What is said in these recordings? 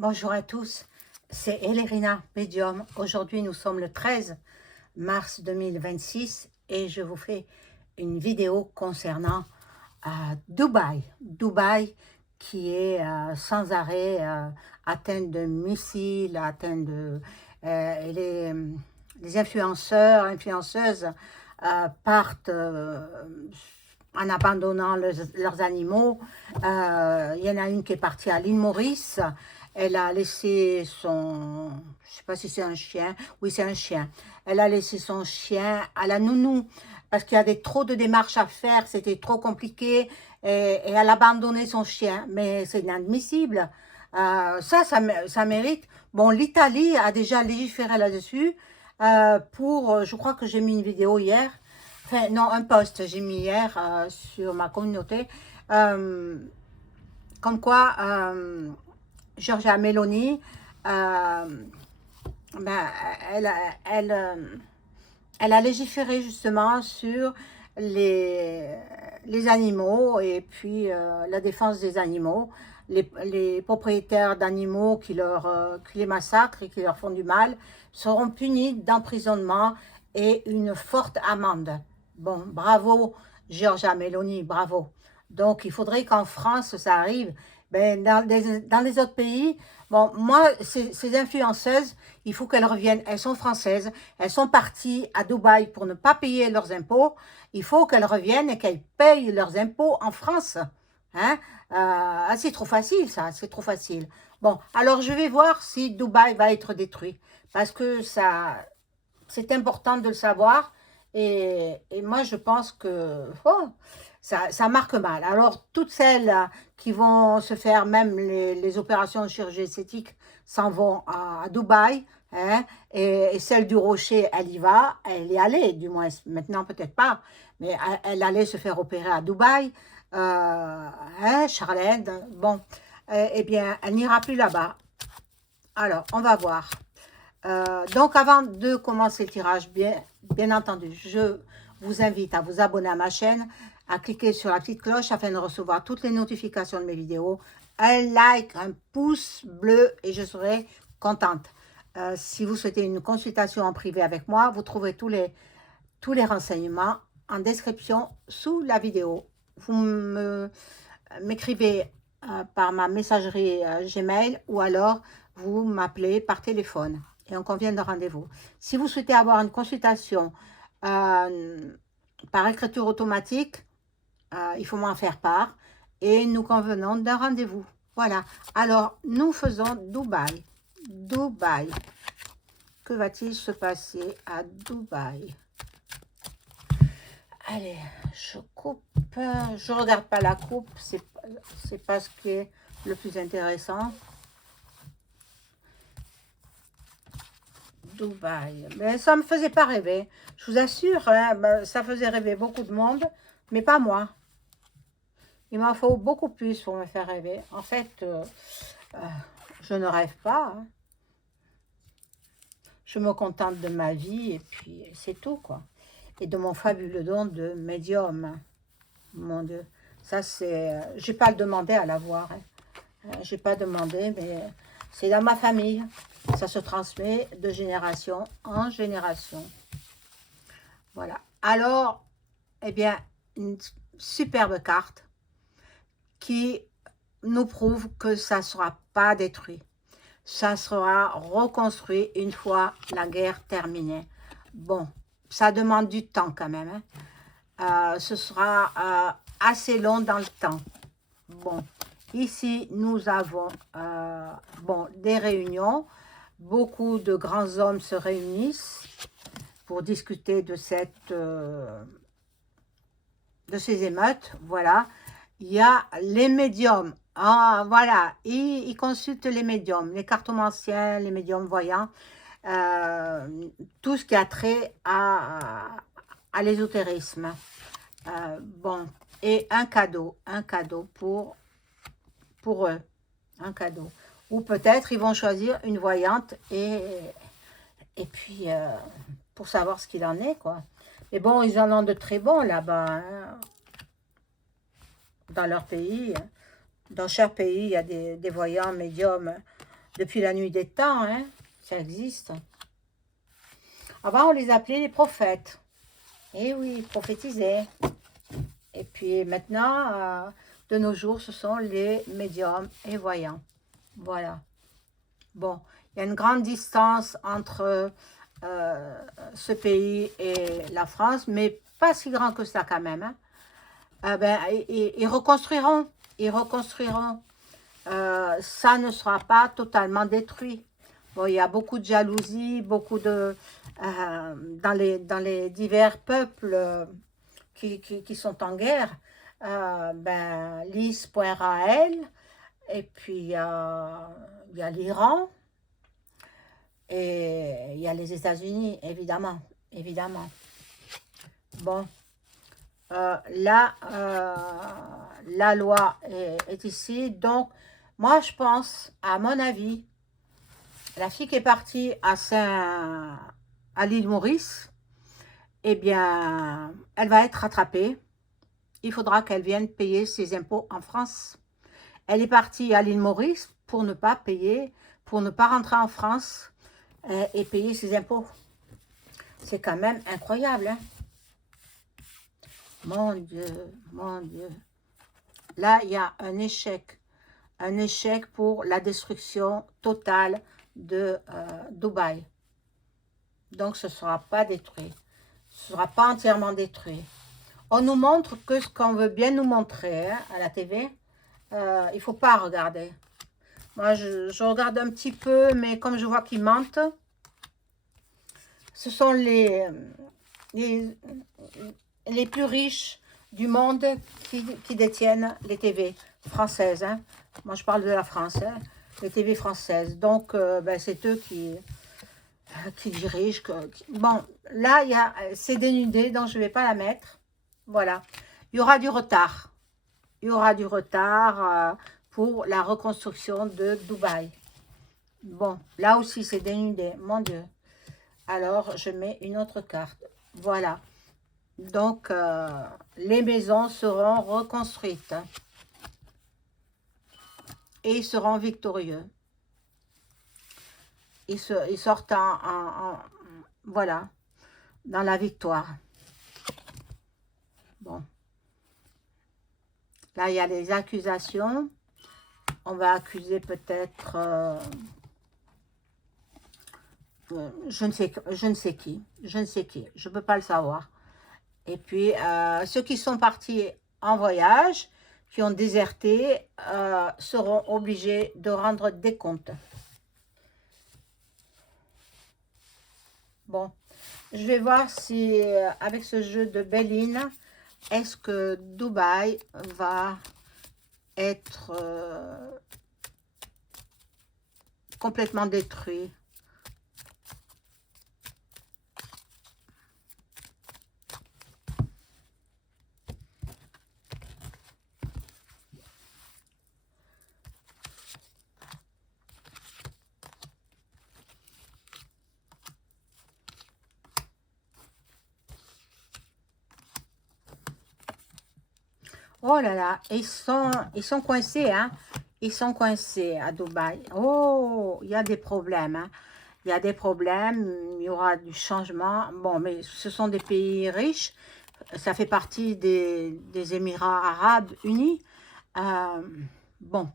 Bonjour à tous, c'est Elérina, médium. Aujourd'hui, nous sommes le 13 mars 2026 et je vous fais une vidéo concernant Dubaï. Dubaï qui est sans arrêt atteinte de missiles, atteinte de... et les influenceurs, influenceuses partent en abandonnant leurs animaux. Il y en a une qui est partie à l'île Maurice. Elle a laissé son... Je ne sais pas si c'est un chien. Oui, c'est un chien. Elle a laissé son chien à la nounou parce qu'il y avait trop de démarches à faire. C'était trop compliqué. Et elle a abandonné son chien. Mais c'est inadmissible. Ça mérite. Bon, l'Italie a déjà légiféré là-dessus. Je crois que j'ai mis une vidéo hier. Enfin, non, un post j'ai mis hier sur ma communauté. Euh, Comme quoi, Giorgia Meloni, euh, ben, elle, elle, euh, elle a légiféré justement sur les, les animaux et puis la défense des animaux. Les propriétaires d'animaux qui les massacrent et qui leur font du mal seront punis d'emprisonnement et une forte amende. Bon, bravo Giorgia Meloni, bravo. Donc il faudrait qu'en France ça arrive. Ben, dans les autres pays, bon, moi, ces influenceuses, il faut qu'elles reviennent. Elles sont françaises, elles sont parties à Dubaï pour ne pas payer leurs impôts. Il faut qu'elles reviennent et qu'elles payent leurs impôts en France. Hein? C'est trop facile, ça, c'est trop facile. Bon, alors je vais voir si Dubaï va être détruit. Parce que ça, c'est important de le savoir. Et moi, je pense que ça marque mal. Alors, toutes celles qui vont se faire même les opérations de chirurgie esthétique s'en vont à Dubaï. Hein, et celle du Rocher, elle y va. Elle y allait, du moins. Maintenant, peut-être pas. Mais elle allait se faire opérer à Dubaï. Charlène, bon. Eh bien, elle n'ira plus là-bas. Alors, on va voir. Donc, avant de commencer le tirage, bien entendu, je vous invite à vous abonner à ma chaîne, à cliquer sur la petite cloche afin de recevoir toutes les notifications de mes vidéos, un like, un pouce bleu et je serai contente. Si vous souhaitez une consultation en privé avec moi, vous trouverez tous les renseignements en description sous la vidéo. Vous m'écrivez par ma messagerie Gmail ou alors vous m'appelez par téléphone et on convient de rendez-vous. Si vous souhaitez avoir une consultation par écriture automatique, il faut m'en faire part et nous convenons d'un rendez-vous. Voilà. Alors, nous faisons Dubaï. Dubaï. Que va-t-il se passer à Dubaï? Allez, je coupe. Je regarde pas la coupe. C'est pas ce qui est le plus intéressant. Dubaï. Mais ça me faisait pas rêver. Je vous assure, hein, ben, ça faisait rêver beaucoup de monde, mais pas moi. Il m'en faut beaucoup plus pour me faire rêver. En fait, euh, je ne rêve pas. Hein. Je me contente de ma vie et puis c'est tout, quoi. Et de mon fabuleux don de médium. Mon Dieu. Ça, c'est... j'ai pas demandé à l'avoir. Hein. J'ai pas demandé, mais c'est dans ma famille. Ça se transmet de génération en génération. Voilà. Alors, eh bien, une superbe carte qui nous prouve que ça ne sera pas détruit. Ça sera reconstruit une fois la guerre terminée. Bon, ça demande du temps quand même. Hein. Ce sera assez long dans le temps. Bon, ici, nous avons bon, des réunions. Beaucoup de grands hommes se réunissent pour discuter de ces émeutes. Voilà. Il y a les médiums. Ah, voilà. Ils consultent les médiums, les cartomanciens, les médiums voyants. Tout ce qui a trait à l'ésotérisme. Bon, et un cadeau pour eux, un cadeau. Ou peut-être ils vont choisir une voyante et puis pour savoir ce qu'il en est, quoi. Mais bon, ils en ont de très bons là-bas, hein, dans leur pays. Dans chaque pays, il y a des voyants médiums depuis la nuit des temps, hein, ça existe. Avant, on les appelait les prophètes. Et oui, ils prophétisaient. Et puis maintenant, de nos jours, ce sont les médiums et voyants. Voilà. Bon, il y a une grande distance entre ce pays et la France, mais pas si grand que ça quand même. Hein. Ben, ils reconstruiront. Ils reconstruiront. Ça ne sera pas totalement détruit. Bon, il y a beaucoup de jalousie, beaucoup de... dans les divers peuples qui sont en guerre. Ben, l'Israël, et puis il y a l'Iran, et il y a les États-Unis, évidemment. Évidemment. Bon, là, la loi est ici. Donc, moi, je pense, à mon avis, la fille qui est partie à l'île Maurice, eh bien, elle va être rattrapée. Il faudra qu'elle vienne payer ses impôts en France. Elle est partie à l'île Maurice pour ne pas payer, pour ne pas rentrer en France et payer ses impôts. C'est quand même incroyable, hein? Mon Dieu, mon Dieu. Là, il y a un échec pour la destruction totale de Dubaï. Donc, ce ne sera pas détruit. Ce ne sera pas entièrement détruit. On nous montre que ce qu'on veut bien nous montrer hein, à la TV, il ne faut pas regarder. Moi, je regarde un petit peu, mais comme je vois qu'ils mentent, ce sont les plus riches du monde qui détiennent les TV françaises. Hein. Moi, je parle de la France, hein, les TV françaises. Donc, ben, c'est eux qui dirigent. Bon, là, c'est dénudé, donc je ne vais pas la mettre. Voilà. Il y aura du retard. Il y aura du retard pour la reconstruction de Dubaï. Bon, là aussi, c'est dénudé. Mon Dieu. Alors, je mets une autre carte. Voilà. Donc, les maisons seront reconstruites. Et ils seront victorieux. Ils sortent voilà, dans la victoire. Bon. Là, il y a les accusations. On va accuser peut-être... je ne sais qui. Je ne peux pas le savoir. Et puis, ceux qui sont partis en voyage, qui ont déserté, seront obligés de rendre des comptes. Bon, je vais voir si, avec ce jeu de Béline, est-ce que Dubaï va être complètement détruit. Oh là là, ils sont coincés, hein. Ils sont coincés à Dubaï. Oh, il y a des problèmes, hein. Il y a des problèmes, il y aura du changement. Bon, mais ce sont des pays riches. Ça fait partie des Émirats arabes unis. Bon,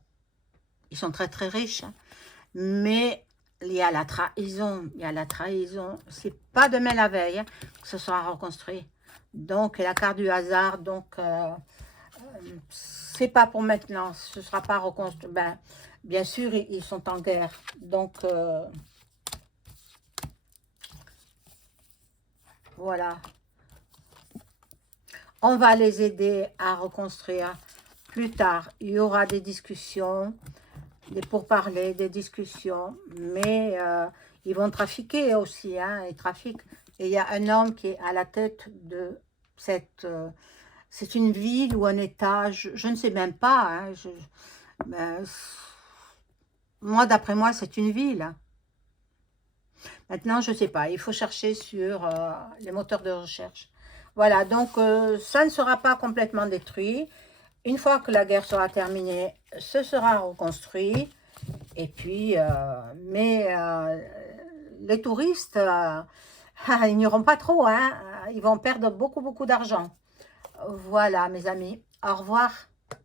ils sont très très riches. Hein. Mais il y a la trahison. Il y a la trahison. C'est pas demain la veille hein, que ce sera reconstruit. Donc, la carte du hasard, donc... c'est pas pour maintenant, ce sera pas reconstruit. Ben, bien sûr, ils sont en guerre, donc voilà. On va les aider à reconstruire plus tard. Il y aura des discussions, des pourparlers, des discussions, mais ils vont trafiquer aussi, hein, ils trafiquent. Et il y a un homme qui est à la tête de cette... c'est une ville ou un état, je ne sais même pas. Hein, ben, moi, d'après moi, c'est une ville. Maintenant, je ne sais pas. Il faut chercher sur les moteurs de recherche. Voilà, donc ça ne sera pas complètement détruit. Une fois que la guerre sera terminée, ce sera reconstruit. Et puis, les touristes, ils n'iront pas trop, hein. Ils vont perdre beaucoup, beaucoup d'argent. Voilà, mes amis. Au revoir.